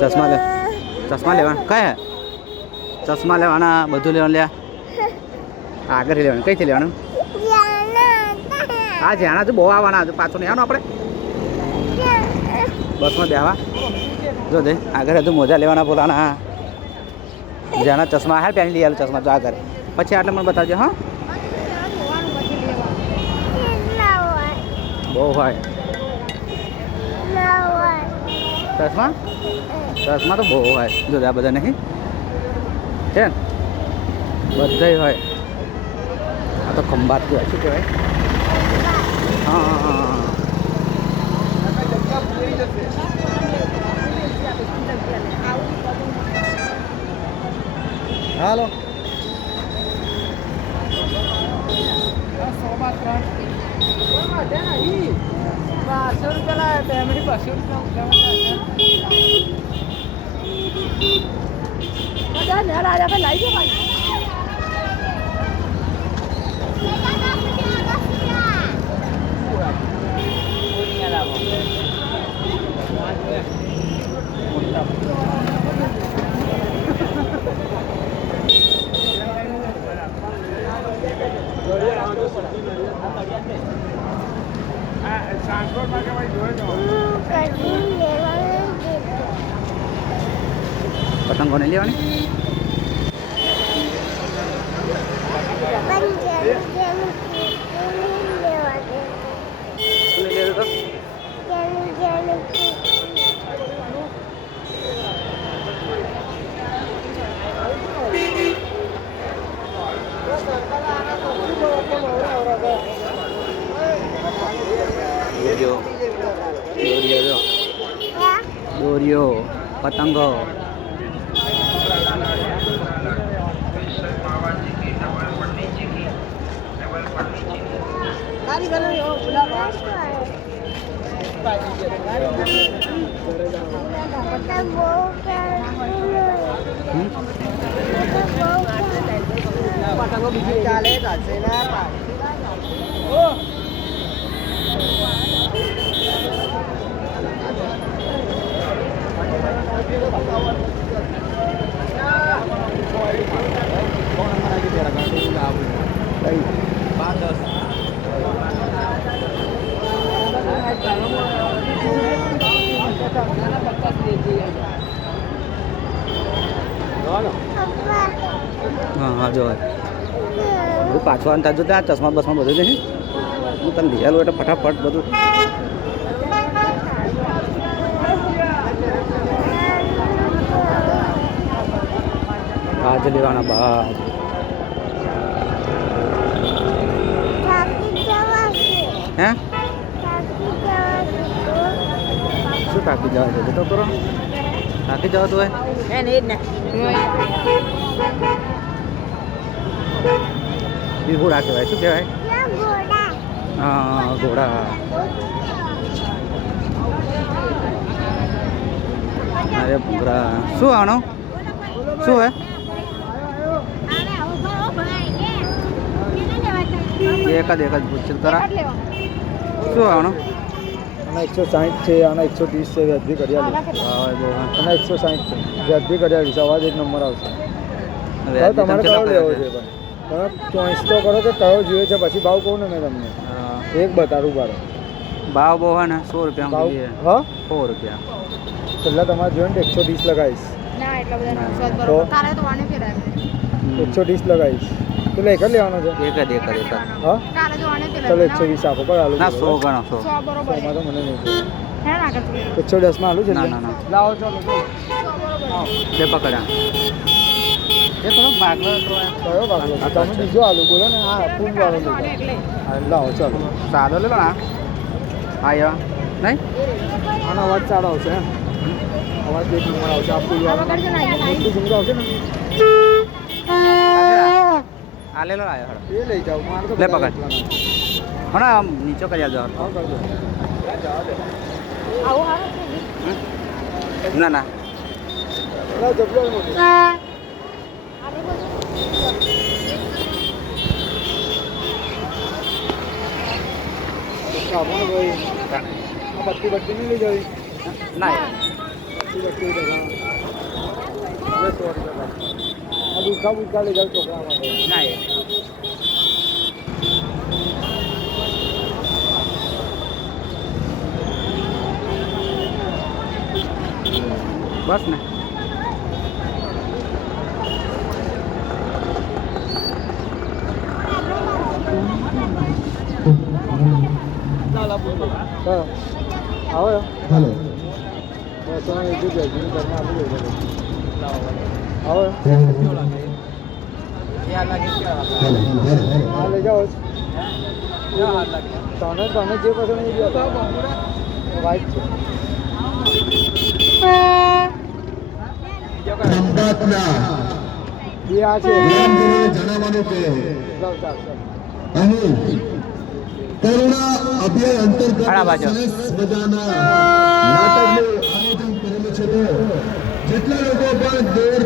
ચશ્મા લે ચશ્મા લેવાના કયા ચશ્મા લેવાના બધું લેવાનું લ્યા આગળ લેવાનું કઈથી લેવાનું હા જ્યાં તો બહુ આવવાના પાછું નહીં આવવાનું આપણે બસમાં બેવા જો દે આગળ હજુ મોજા લેવાના બોલાના જ્યાંના ચશ્મા હા પહેરી લઈ ચશ્મા તો આગળ પછી આટલે મને બતાવજો હા બહુ હોય ચશ્મા ચશ્મા તો બહુ હોય જો આ બધા નહીં છે ને બધા હોય આ તો ખંભાત કહેવાય શું કહેવાય હા હા હા હાલો 100 રૂપિયા લાવ્યા હતા એમની 200 રૂપિયા પતંગો નહીં લેવાની દોરીઓ પતંગો હા જો પાછું અંતા જોતા ચશ્મા બસમાં બધું નહીં હું તને લીધેલું એટલે ફટાફટ બધું બાજ લેવાના બાજ હે શું ટાંકી જવા છે તો કરો ટાંકી જવાતું હોય એ ઘોડા કહેવાય શું કહેવાય હા ઘોડા અરે ભૂંગરા શું આનો શું હે એક જ પૂછે કરા શું આનો 160 છે આના 130 છે વ્યાજબી કરી આલી આના 160 છે વ્યાજબી કરી આલી અવાજ એક નંબર આવશે તમારે કયો લેવો છે પણ તમે ચોઈસ તો કરો કે કયો જોઈએ છે પછી ભાવ કહું ને મેં તમને એક બતાડું બારો ભાવ બહુ હે ને 100 રૂપિયા હા 100 રૂપિયા પહેલાં તમારે જોઈએ ને 130 લગાવીશ ના એટલા બધા તો તારે તો વાને ફેરાય 130 લગાવીશ તો એક જ લેવાનો છે એક જ હા તારે જો વાને ફેરાય ચલો 120 આપો પર આલુ ના 100 ગણો 100 બરોબર એમાં તો મને નહીં હે ના કરતું 110 માં આલુ છે ના લાવો ચલો લે પકડા એ તો ભાગલો તો કયો ભાગલો તમે બીજો આલુ બોલો ને આ ફૂલ વાળો લો લાવો ચલો સાદો લે ના આયો નહીં આનો અવાજ સારો આવશે અવાજ એક નંબર આવશે આ ફૂલ વાળો મોટું ઝુમરો આવશે ને આ લે લો આયો એ લઈ જાવ માર તો લે પકડ હણા આમ નીચે કરી આજો હા કર દો આવો હા ના ના લા જબલો મોટું આપો ને ભાઈ આ બત્તી નહીં લઈ જવી ના બત્તી હવે 100 રૂપિયા આ દુખા લઈ જાવ છોકરા માટે ના બસ ને આવો હેલો બસ તમે એ જ ઘરમાં આપી દે આવો હા લઈ જાઓ તને જે પસંદ એ ગયો વાઈટ છે અમદાવાદના બે આ છે જણાવવાનું કે અહીં કોરોના અભિયાન અંતર્ગત સરસ મજાના નાટકનું આયોજન કરેલું છે. જેટલા લોકો પણ દૂર